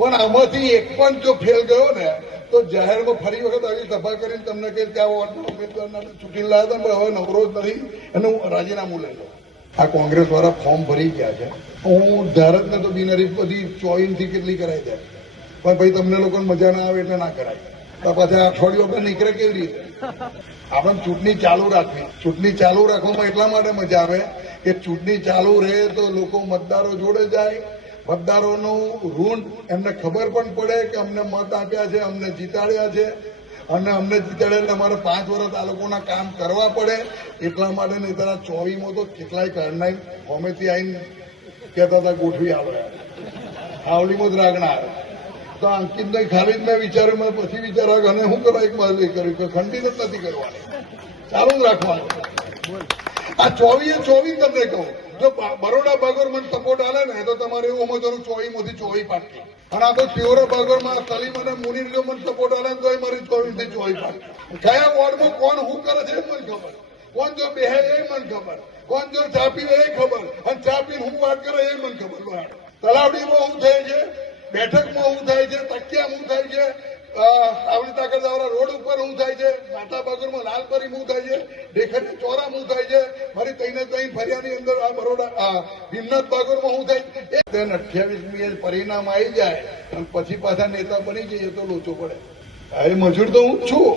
પણ આમાંથી એક પણ જો ફેલ ગયો ને તો જાહેરમાં ફરી વખત આવી સભા કરીને તમને કહે ત્યાં ઉમેદવારના ચૂંટી લાવ્યા હતા હવે નવરો જ નથી એનું રાજીનામું લઈ લો. આ કોંગ્રેસ વાળા ફોર્મ ભરી ગયા છે. હું ધારકને તો બિનહરીફ બધી ચોઈનથી કેટલી કરાઈ દે, પણ ભાઈ તમને લોકોને મજા ના આવે એટલે ના કરાય. તો પાછા અઠવાડિયું આપણે નીકળે કેવી રીતે? આપણે ચૂંટણી ચાલુ રાખવી. ચૂંટણી ચાલુ રાખવામાં એટલા માટે મજા આવે કે ચૂંટણી ચાલુ રહે તો લોકો મતદારો જોડે જાય, મતદારોનું ઋણ એમને ખબર પણ પડે કે અમને મત આપ્યા છે, અમને જીતાડ્યા છે અને અમને જીતાડે એટલે અમારે 5 વર્ષ આ લોકોના કામ કરવા પડે. એટલા માટે નહીં તારા 24માં તો કેટલાય કારણે હોમેથી આવીને કહેતા હતા ગોઠવી આવે આવલીમાં જ રાગણા આવે. તો અંકિતને ખાલી જ મેં વિચાર્યું, મેં પછી વિચાર્યા અને શું કરવા એક બાજુ કર્યું કે ખંડિત જ નથી કરવાની, ચાલુ જ રાખવાનું. આ 24 તમને કહું, જો બરોડા બાગોર મને સપોર્ટ આલે ને તો તમારે એવું સમજવાનું 24માંથી 24 પાટકી. અને આ તો પ્યોરા બાગોરમાં સલીમ અને મુનીર જો મને સપોર્ટ આલે ને તો મારી 24થી 24 પાટકી. કયા વોર્ડમાં કોણ શું કરે છે એ મને ખબર, કોણ જો બેહે એ મને ખબર, કોણ જો ચા પીવે એ ખબર, અને ચા પીને હું વાત કરે એ મને ખબર. તલાવડીમાં શું થાય છે, બેઠકમાં શું થાય છે, તકિયામાં શું થાય છે, આવડી તાકતવાળા રોડ ઉપર શું થાય છે, માતા બાગરમાં લાલપરી શું થાય છે, દેખને ચોરા શું થાય છે, મારી તઈને ફરિયાની અંદર આ બરોડા ભીમનાથ બાગરમાં શું થાય છે. 28મી પરિણામ આવી જાય અને પછી પાછા નેતા બની જઈએ તો લોચો પડે. એ મજૂર તો હું જ છું.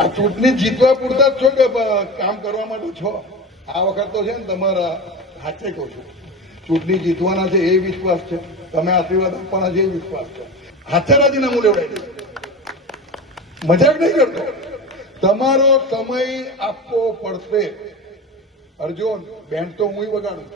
આ ચૂંટણી જીતવા પૂરતા જ છો કે કામ કરવા માટે છો? આ વખત તો છે ને તમારા હાથે કહું છું, ચૂંટણી જીતવાના છે એ વિશ્વાસ છે, તમે આશીર્વાદ આપવાના છે એ વિશ્વાસ છે. હાથે રાજીનામું લેવડાવી દે, મજાક નહીં કરતો. તમારો સમય આપવો પડશે. અર્જુન બેન્ડ તો હું વગાડું.